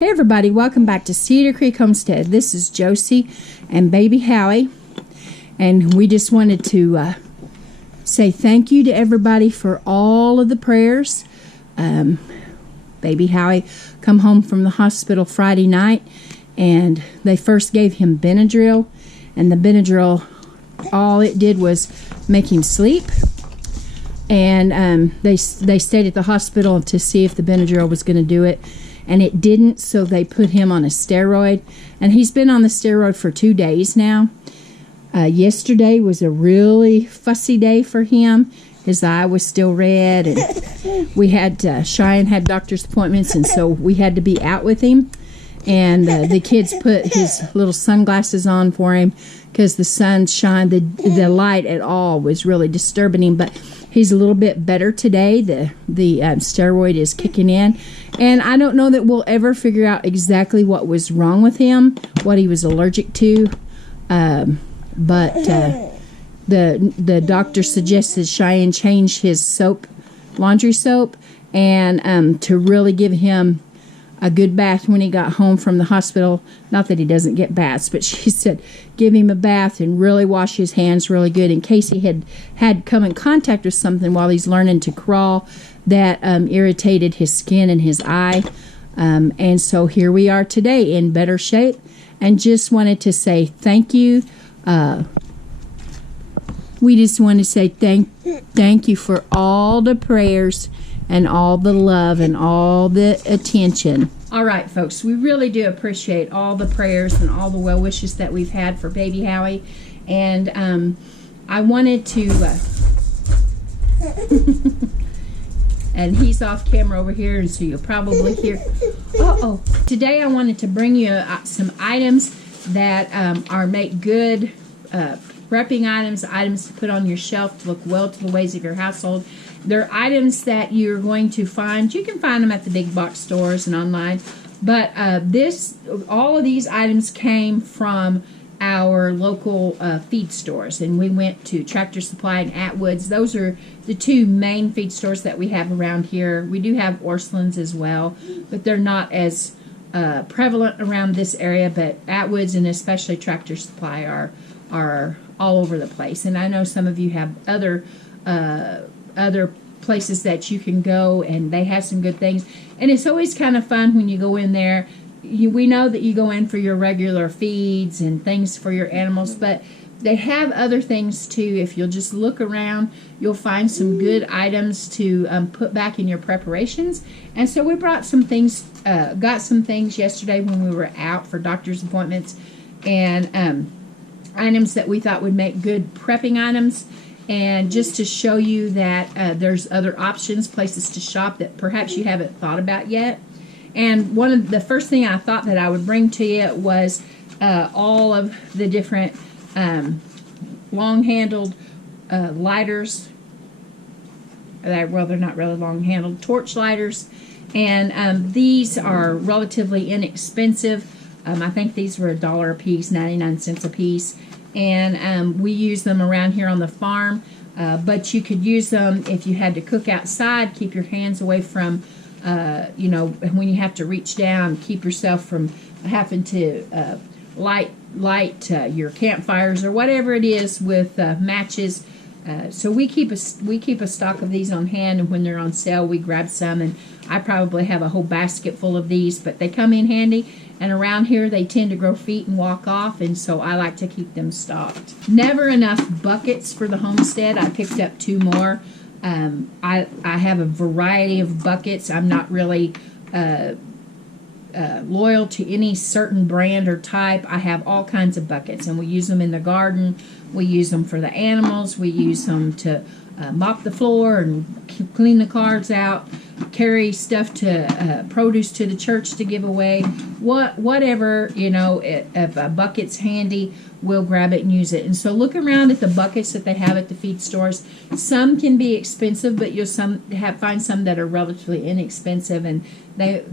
Hey everybody, welcome back to Cedar Creek Homestead. This is Josie and baby Howie, and we just wanted to say thank you to everybody for all of the prayers. Baby Howie come home from the hospital Friday night, and they first gave him Benadryl, and the Benadryl, all it did was make him sleep. And they stayed at the hospital to see if the Benadryl was going to do it. And it didn't, so they put him on a steroid. And he's been on the steroid for 2 days now. Yesterday was a really fussy day for him. His eye was still red. And we had, Cheyenne had doctor's appointments, and so we had to be out with him. And the kids put his little sunglasses on for him because the sunshine, the light at all was really disturbing him. But he's a little bit better today. The steroid is kicking in. And I don't know that we'll ever figure out exactly what was wrong with him, what he was allergic to. But the doctor suggested Cheyenne change his soap, laundry soap, and to really give him a good bath when he got home from the hospital. Not that he doesn't get baths, but she said give him a bath and really wash his hands really good in case he had come in contact with something while he's learning to crawl that irritated his skin and his eye. And so here we are today in better shape, and just wanted to say thank you. We just want to say thank you for all the prayers and all the love and all the attention. All right, folks, we really do appreciate all the prayers and all the well wishes that we've had for baby Howie. And I wanted to and he's off camera over here, and so you'll probably hear today I wanted to bring you some items that make good prepping items to put on your shelf to look well to the ways of your household. They're items that you're going to find. You can find them at the big box stores and online. But all of these items came from our local feed stores. And we went to Tractor Supply and Atwood's. Those are the two main feed stores that we have around here. We do have Orscheln's as well, but they're not as prevalent around this area. But Atwood's and especially Tractor Supply are all over the place. And I know some of you have other places that you can go, and they have some good things. And it's always kind of fun when you go in there. We know that you go in for your regular feeds and things for your animals, but they have other things too. If you'll just look around, you'll find some good items to put back in your preparations. And so we brought some things, got some things yesterday when we were out for doctor's appointments, and items that we thought would make good prepping items. And just to show you that there's other options, places to shop that perhaps you haven't thought about yet. And one of the first thing I thought that I would bring to you was all of the different long-handled lighters. Well, they're not really long-handled, torch lighters. And these are relatively inexpensive. I think these were $1 a piece, 99 cents a piece. And we use them around here on the farm, but you could use them if you had to cook outside. Keep your hands away from, when you have to reach down, keep yourself from having to light your campfires or whatever it is with matches. So we keep a stock of these on hand, and when they're on sale, we grab some. And I probably have a whole basket full of these, but they come in handy. And around here, they tend to grow feet and walk off, and so I like to keep them stocked. Never enough buckets for the homestead. I picked up 2 more. I have a variety of buckets. I'm not really loyal to any certain brand or type. I have all kinds of buckets, and we use them in the garden. We use them for the animals. We use them to mop the floor and clean the cars out, carry stuff to produce to the church to give away. Whatever, if a bucket's handy, we'll grab it and use it. And so look around at the buckets that they have at the feed stores. Some can be expensive, but you'll find some that are relatively inexpensive, and they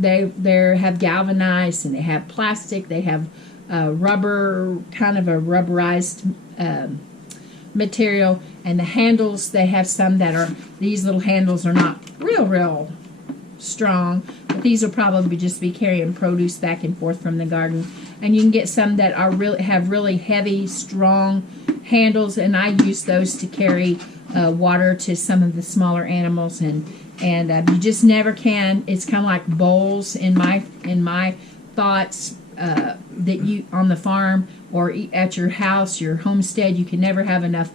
have galvanized, and they have plastic, they have rubber, kind of a rubberized material. And the handles, they have some that are, these little handles are not real strong, but these will probably just be carrying produce back and forth from the garden. And you can get some that are have really heavy, strong handles, and I use those to carry water to some of the smaller animals. And you just never can. It's kind of like bowls in my thoughts. That you on the farm or at your house, your homestead, you can never have enough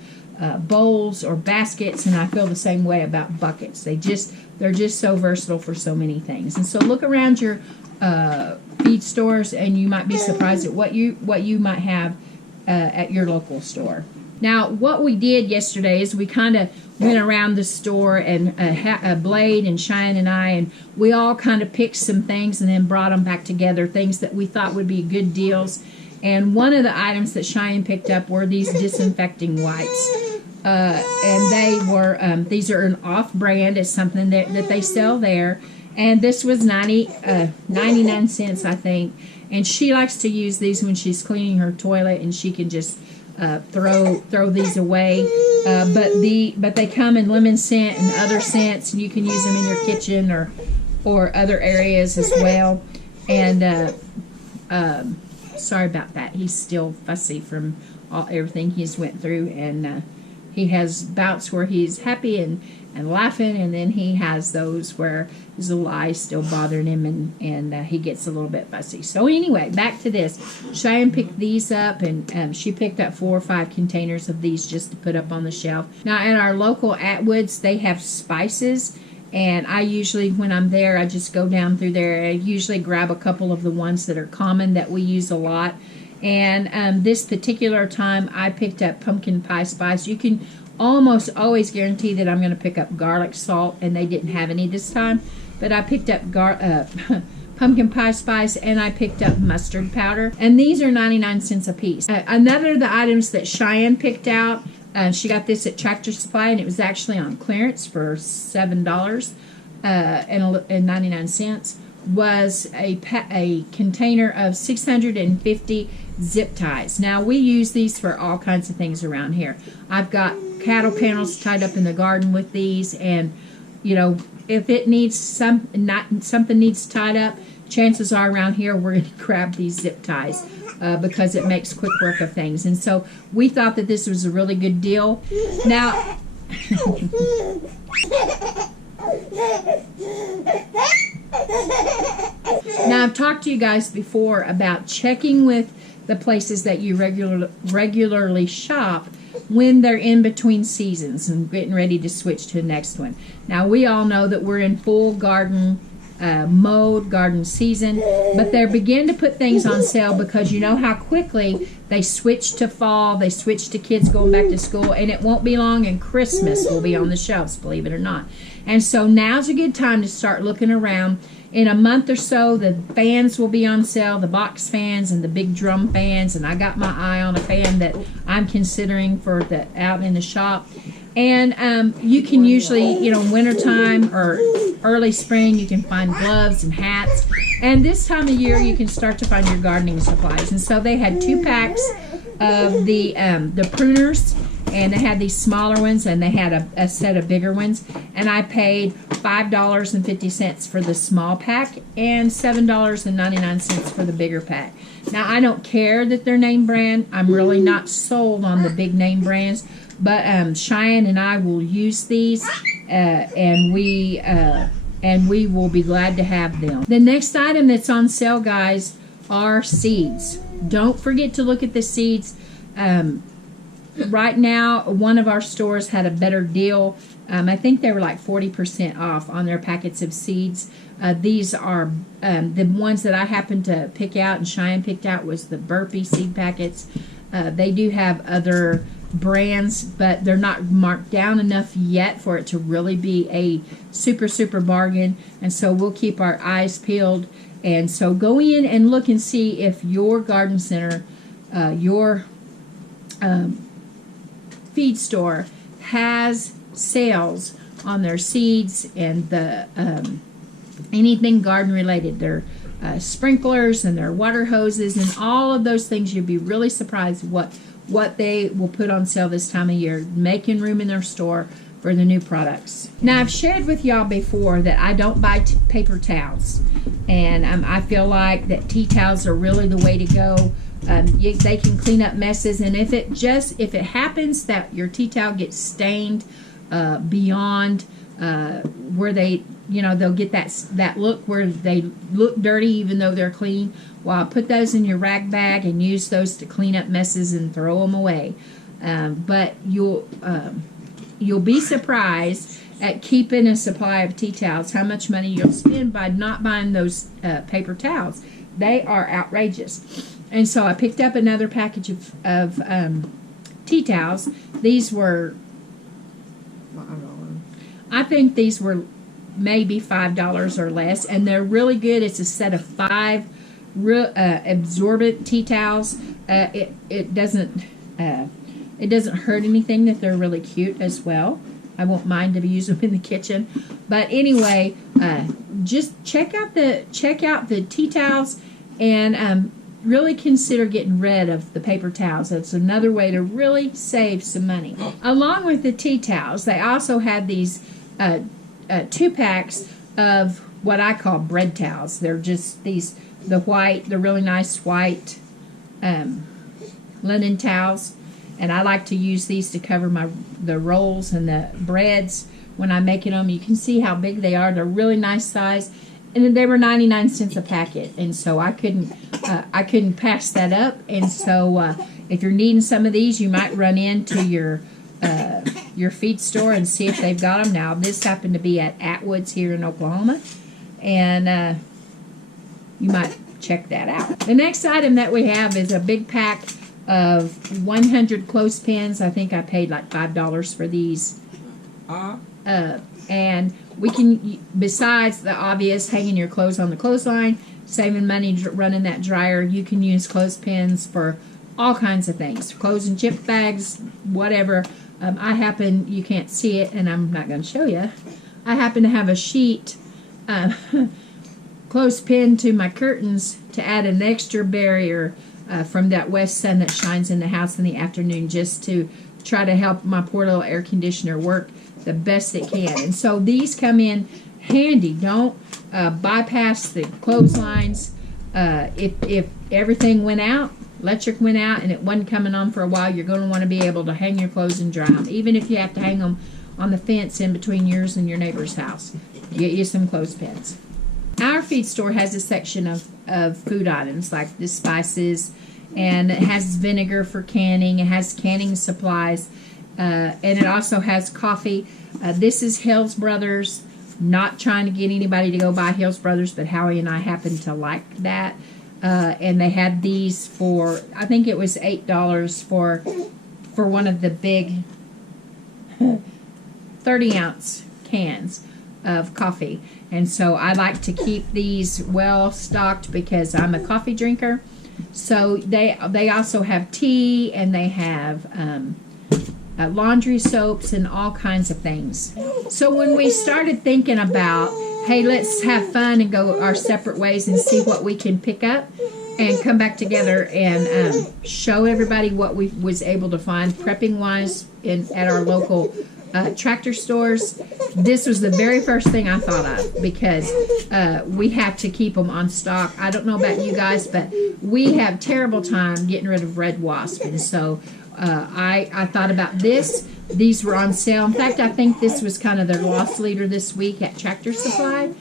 bowls or baskets, and I feel the same way about buckets. They're just so versatile for so many things. And so look around your feed stores, and you might be surprised at what you might have at your local store. Now, what we did yesterday is we kind of went around the store, and Blade and Cheyenne and I, and we all kind of picked some things and then brought them back together, things that we thought would be good deals. And one of the items that Cheyenne picked up were these disinfecting wipes. And they were, these are an off-brand. It's something that they sell there. And this was 99 cents, I think. And she likes to use these when she's cleaning her toilet, and she can just throw these away. But they come in lemon scent and other scents, and you can use them in your kitchen or other areas as well. And sorry about that. He's still fussy from everything he's went through, and he has bouts where he's happy and laughing, and then he has those where his little eyes still bothering him, and he gets a little bit fussy. So anyway, back to this. Cheyenne picked these up, and she picked up 4 or 5 containers of these just to put up on the shelf. Now, at our local Atwoods, they have spices, and I usually, when I'm there, I just go down through there. I usually grab a couple of the ones that are common that we use a lot. And this particular time, I picked up pumpkin pie spice. You can almost always guarantee that I'm going to pick up garlic salt, and they didn't have any this time. But I picked up pumpkin pie spice, and I picked up mustard powder. And these are 99 cents a piece. Another of the items that Cheyenne picked out, she got this at Tractor Supply, and it was actually on clearance for $7 and 99 cents, was a container of 650 zip ties. Now, we use these for all kinds of things around here. I've got cattle panels tied up in the garden with these, and you know, if it needs something needs tied up, chances are around here we're going to grab these zip ties because it makes quick work of things. And so we thought that this was a really good deal. Now, I've talked to you guys before about checking with the places that you regularly shop when they're in between seasons and getting ready to switch to the next one. Now, we all know that we're in full garden garden season, but they're beginning to put things on sale because you know how quickly they switch to fall, they switch to kids going back to school, and it won't be long and Christmas will be on the shelves, believe it or not. And so now's a good time to start looking around. In a month or so, the fans will be on sale, the box fans and the big drum fans, and I got my eye on a fan that I'm considering for the out in the shop. And you can usually, you know, wintertime or early spring, you can find gloves and hats. And this time of year, you can start to find your gardening supplies. And so they had 2 packs of the pruners, and they had these smaller ones, and they had a set of bigger ones. And I paid $5.50 for the small pack and $7.99 for the bigger pack. Now, I don't care that they're name brand. I'm really not sold on the big name brands. But Cheyenne and I will use these, and we will be glad to have them. The next item that's on sale, guys, are seeds. Don't forget to look at the seeds. Right now, one of our stores had a better deal. I think they were like 40% off on their packets of seeds. These are the ones that I happened to pick out, and Cheyenne picked out was the Burpee seed packets. They do have other brands, but they're not marked down enough yet for it to really be a super bargain. And so we'll keep our eyes peeled. And so go in and look and see if your garden center, your feed store has sales on their seeds and the anything garden related. Their sprinklers and their water hoses and all of those things. You'd be really surprised what they will put on sale this time of year, making room in their store for the new products. Now, I've shared with y'all before that I don't buy paper towels, and I feel like that tea towels are really the way to go. They can clean up messes, and if it happens that your tea towel gets stained beyond where they'll get that look where they look dirty even though they're clean, well, put those in your rag bag and use those to clean up messes and throw them away. But you'll be surprised at keeping a supply of tea towels, how much money you'll spend by not buying those paper towels. They are outrageous. And so I picked up another package of tea towels. These were, I think these were maybe $5 or less, and they're really good. It's a set of 5 absorbent tea towels. It doesn't hurt anything that they're really cute as well. I won't mind to use them in the kitchen. But anyway, just check out the tea towels and really consider getting rid of the paper towels. That's another way to really save some money. Along with the tea towels, they also had these 2 packs of what I call bread towels. They're just the really nice white linen towels. And I like to use these to cover the rolls and the breads when I'm making them. You can see how big they are. They're really nice size. And they were 99 cents a packet. And so I couldn't pass that up. And so if you're needing some of these, you might run into your feed store and see if they've got them. Now, this happened to be at Atwood's here in Oklahoma. And you might check that out. The next item that we have is a big pack of 100 clothespins. I think I paid like $5 for these. And we can, besides the obvious hanging your clothes on the clothesline, saving money running that dryer, you can use clothespins for all kinds of things. Clothes and chip bags, whatever. You can't see it, and I'm not going to show you. I happen to have a sheet clothespin to my curtains to add an extra barrier from that west sun that shines in the house in the afternoon, just to try to help my poor little air conditioner work the best it can. And so these come in handy. Don't bypass the clotheslines. If everything went out, electric went out, and it wasn't coming on for a while, you're going to want to be able to hang your clothes and dry them, even if you have to hang them on the fence in between yours and your neighbor's house. Get you some clothespins. Our feed store has a section of food items like the spices, and it has vinegar for canning. It has canning supplies, and it also has coffee. This is Hill's Brothers. Not trying to get anybody to go buy Hill's Brothers, but Howie and I happen to like that. And they had these for, I think it was $8 for one of the big 30-ounce cans of coffee. And so I like to keep these well stocked because I'm a coffee drinker. So they also have tea, and they have laundry soaps and all kinds of things. So when we started thinking about, hey, let's have fun and go our separate ways and see what we can pick up and come back together and show everybody what we was able to find prepping wise at our local tractor stores, this was the very first thing I thought of, because we have to keep them on stock. I don't know about you guys, but we have terrible time getting rid of red wasp, and so I thought about this. These were on sale. In fact, I think this was kind of their loss leader this week at Tractor Supply.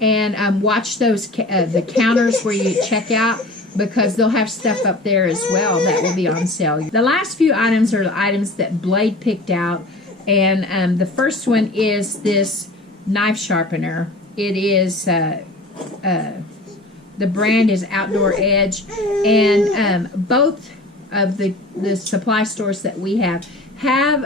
And watch those the counters where you check out, because they'll have stuff up there as well that will be on sale. The last few items are the items that Blade picked out. And the first one is this knife sharpener. It is, the brand is Outdoor Edge. And both of the supply stores that we have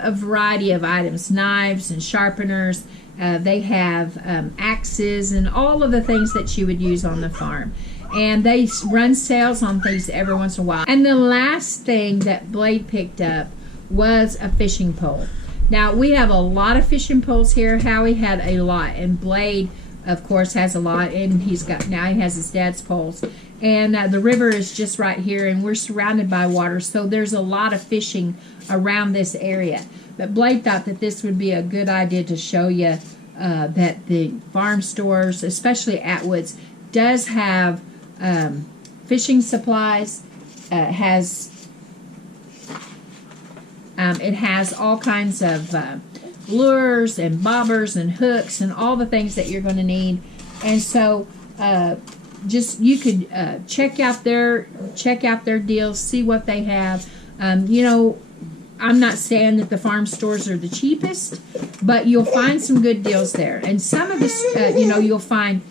a variety of items, knives and sharpeners. They have axes and all of the things that you would use on the farm. And they run sales on things every once in a while. And the last thing that Blade picked up was a fishing pole. Now, we have a lot of fishing poles here. Howie had a lot, and Blade, of course, has a lot, and he has his dad's poles. And the river is just right here, and we're surrounded by water, so there's a lot of fishing around this area. But Blade thought that this would be a good idea to show you that the farm stores, especially Atwood's, does have fishing supplies. It has all kinds of lures and bobbers and hooks and all the things that you're going to need. And so just you could check out their deals, see what they have. You know, I'm not saying that the farm stores are the cheapest, but you'll find some good deals there. And some of this, you know, you'll find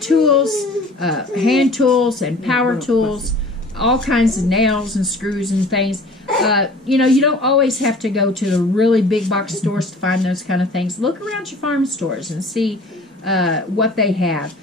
tools, hand tools and power tools, all kinds of nails and screws and things. You know, you don't always have to go to the really big box stores to find those kind of things. Look around your farm stores and see what they have.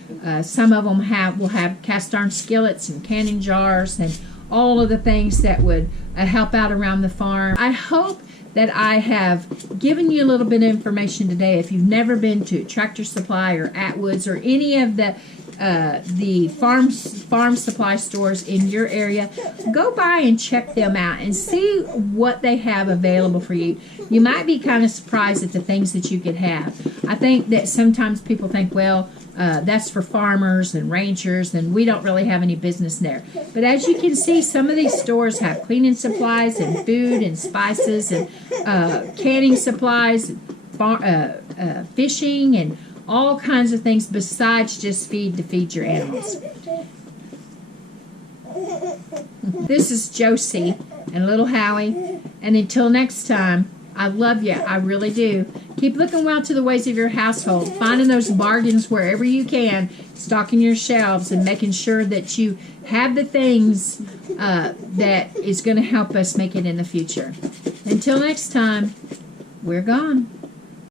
Some of them will have cast iron skillets and canning jars and all of the things that would help out around the farm. I hope that I have given you a little bit of information today. If you've never been to Tractor Supply or Atwood's or any of the farm supply stores in your area, go by and check them out and see what they have available for you. You might be kind of surprised at the things that you could have. I think that sometimes people think, well, that's for farmers and ranchers, and we don't really have any business there. But as you can see, some of these stores have cleaning supplies and food and spices and canning supplies, fishing, and all kinds of things besides just feed to feed your animals. This is Josie and little Howie, and until next time, I love you. I really do. Keep looking well to the ways of your household, finding those bargains wherever you can, stocking your shelves, and making sure that you have the things that is going to help us make it in the future. Until next time, we're gone.